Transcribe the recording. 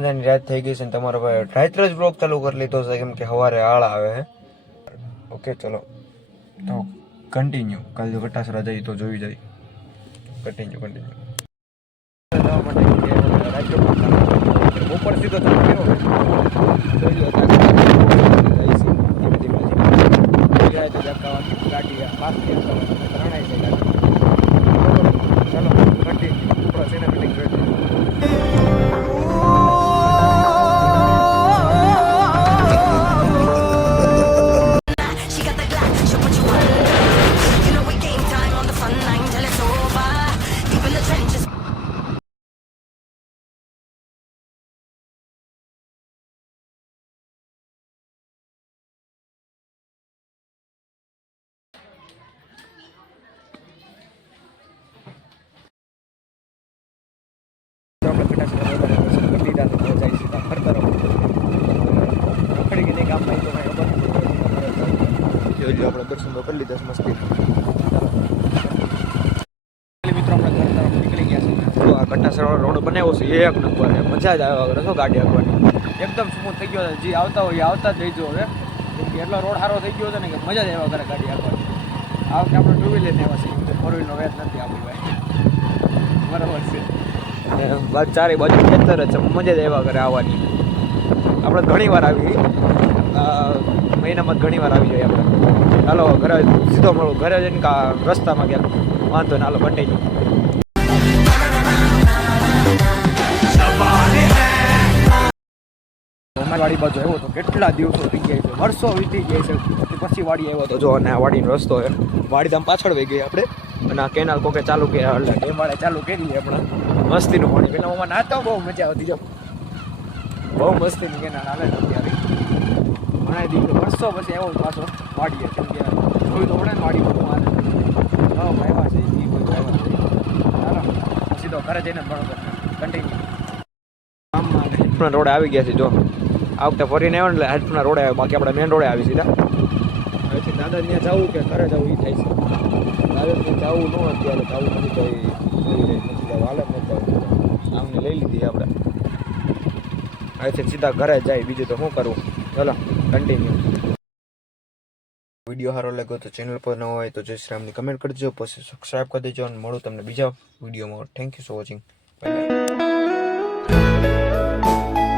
મજાની રાત થઈ ગઈ છે ને તમારો ભાઈ રાત્રે જ બ્લોગ ચાલુ કરી લીધો છે, કેમ કે સવારે આળ આવે છે ઓકે ચલો. તો કન્ટિન્યુ કાલ જો કટાસરા જઈએ તો જોઈ જાય. કન્ટિન્યુ કન્ટિન્યુ બપોર સીધો તમે ફટાકડા વધારે પસંદ કરી લીધા તો જાય સીધા ફરતા રખડી ગઈ ગામમાં તો કાંઈ ખબર જોઈ લો આપણે દર્શન કરી લીધા મસ્તી. મિત્રો આપણે ઘર તરફ નીકળી ગયા છે આ કટાસરા રોડ બનાવ્યો છે એક નંબર છે. મજા જ આવે વગર શું ગાડી આપવાની એકદમ સ્મૂથ થઈ ગયો છે. જે આવતા હોય આવતા જ જઈજો હવે. એટલો રોડ સારો થઈ ગયો છે ને કે મજા જ આવ્યા કરે ગાડી આપવાની આ વખતે આપણે ટુ વ્હીલર ને આવ્યા છે ફોર વ્હીલનો વેચ નથી આપણી ભાઈ. બરાબર છે. ચારે બાજુ ખેતર જ છે. મજા જ આવ્યા કરે આવવાની. આપણે ઘણી વાર આવી. મહિનામાં ઘણી વાર આવી જાય આપણે. ચાલો ઘરે સીધો મળો. ઘરે જઈને કા રસ્તામાં ક્યાંક વાંધો ને, હાલો કન્ટિન્યુ અમારી વાડી બાજુ આવ્યો તો કેટલા દિવસો થઈ ગયા છે, વર્ષો વીતી ગયા છે. પછી વાડી આવ્યો તો જો, અને આ વાડીનો રસ્તો છે. વાડી તો પાછળ વહી ગઈ આપણે. અને આ કેનાલ કોકે ચાલુ કે એટલે ડેમ ચાલુ કરી આપણે મસ્તીનું પાણી પેલા હું નાતો બહુ મજા આવતી. જો, બહુ મસ્તીની કેનાલ છે અત્યારે. ઘણા દિવસો, વર્ષો પછી આવ્યો પાછો વાડીએ. કેમ કે જોયું તો વાડી બધું હાલે. હા, ભાઈ છે, ઈ બધું આવ્યા છે. સીધો ઘરે જઈને ભણો કન્ટિન્યુ ગામમાં રોડે આવી ગયા છે, જો. આ વખતે ફરીને આવ્યો એટલે હાથપુરા રોડે આવ્યો, બાકી આપણે મેન રોડે આવી સીધા. હવેથી દાદા ત્યાં જવું કે ઘરે જવું એ થાય છે. દાદા ત્યાં જવું ન અત્યારે, જવું નથી તો નથી હાલે, નથી આમને લઈ લીધી આપણે. હવેથી સીધા ઘરે જાય, બીજું તો શું કરવું? ચલો કન્ટિન્યુ વીડિયો સારો લાગ્યો તો ચેનલ પર ન હોય તો જય શ્રી રામની કમેન્ટ કરજો, પછી સબસ્ક્રાઈબ કરી દેજો અને મળું તમને બીજા વિડીયોમાં. Thank you for watching bye